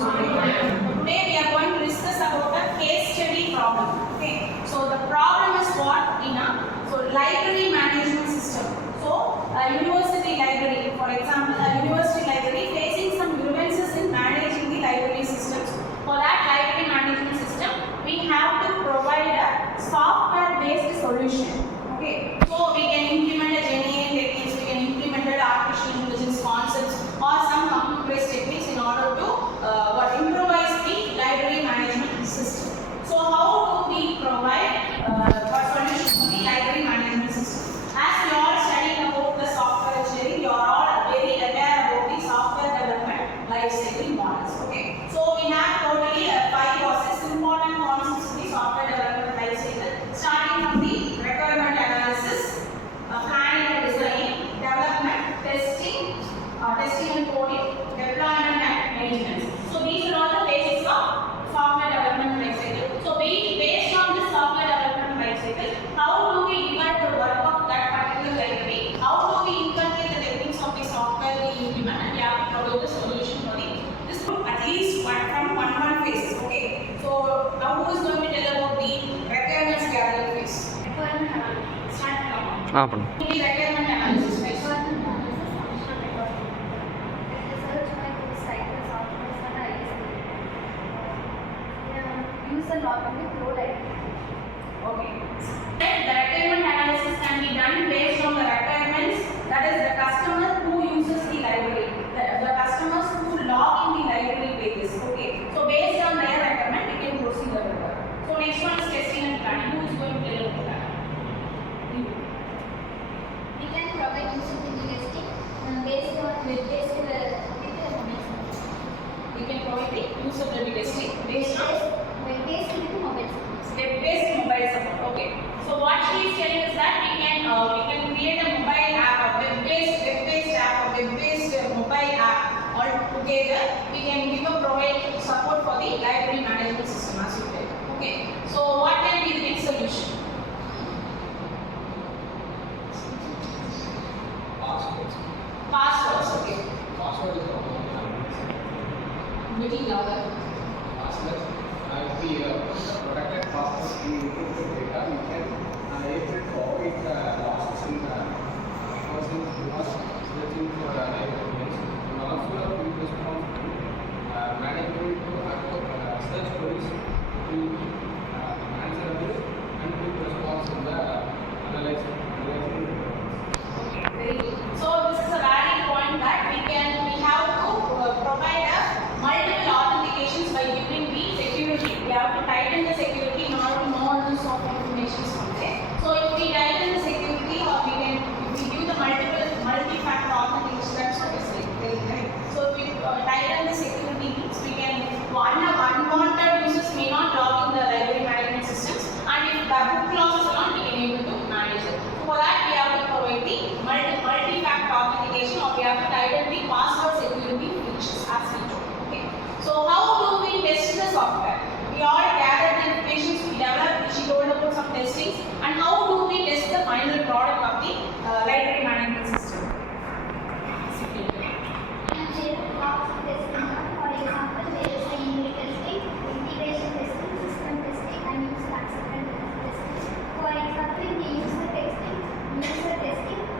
Today we are going to discuss about a case study problem. Okay. So the problem is what in a library management system. So a university library, for example, a university library facing some grievances in managing the library systems. For that library management system, we have to provide a software-based solution. Okay. So we can implement a generating techniques, we can implement artificial intelligence concepts or some computer-based techniques in order to improvise the library management system. So how do we provide a solution for the library management system? As we all studying about the software engineering, you are all very aware about the software development life cycle models. Okay. So we have totally 5 or 6 important concepts in the software development life cycle, starting from the requirement analysis, planning and designing, development, testing and coding, deployment and maintenance. So these are all the phases of software development life cycle. So based on this software development life cycle, how do we divide the work of that particular library? How do we inculcate the techniques of the software we implement, and we have to provide the solution for this at least from one phases. Okay. So now who is going to tell about the requirements gathering phase? Requirement analysis. Start from. The requirement analysis phase. Okay. The requirement analysis can be done based on the requirements, that is the customer who uses the library, the customers who log in the library pages. Okay. So based on their requirement, we can proceed the work. So next one is testing and planning. Who is going to tell about that? We can provide usability testing based on web-based We can provide the usability testing based on web-based with mobile support. Web-based mobile support. Okay. So what she is telling is that we can create a mobile app, a web-based app, a web-based mobile app. All together, we can provide support for the library management system as well. Okay. So what can be the next solution? Passwords. Okay. Password is Little louder. password. If we protected password, we encrypted data, we can if it forward lost in person who was searching for documents, and also we respond to management to search queries to answer this and to response in the analyzing requirements. Okay, very good. So this is a valid point that we have to provide a multiple authentications by giving the security. We have to tighten the security in order to know all the soft information from there. So if we tighten the security, or if we give the multi-factor authentication, that's what is right. So if we tighten the security means we can unwanted users may not log in the library management systems, and if the book loss is not, we can able to manage it. So for that we have to provide the multi-factor authentication, or we have to tighten the password security features as we do. Okay. So how do we test the software? We all gathered the information, we developed, she told about some testings, and how do we test the final product of the library management system? And there are lots of testing. For example, there is a unit testing, integration testing, system testing, and user acceptance testing. For example, in the user testing,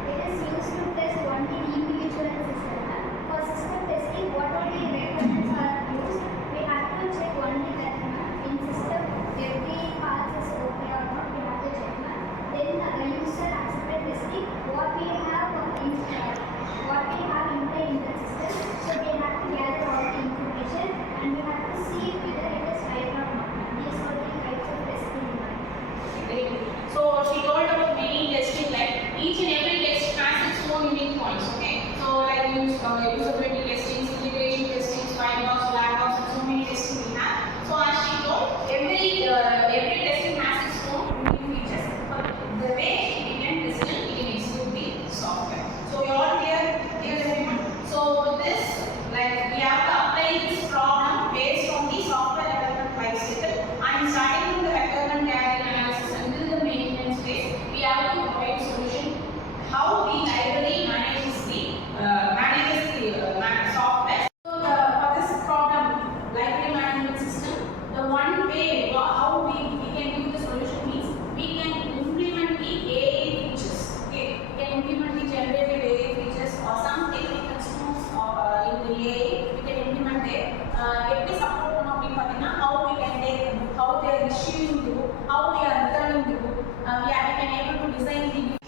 it is used to test only the individual system. For system testing, what all the requirements are used, we have to check only that been able to design the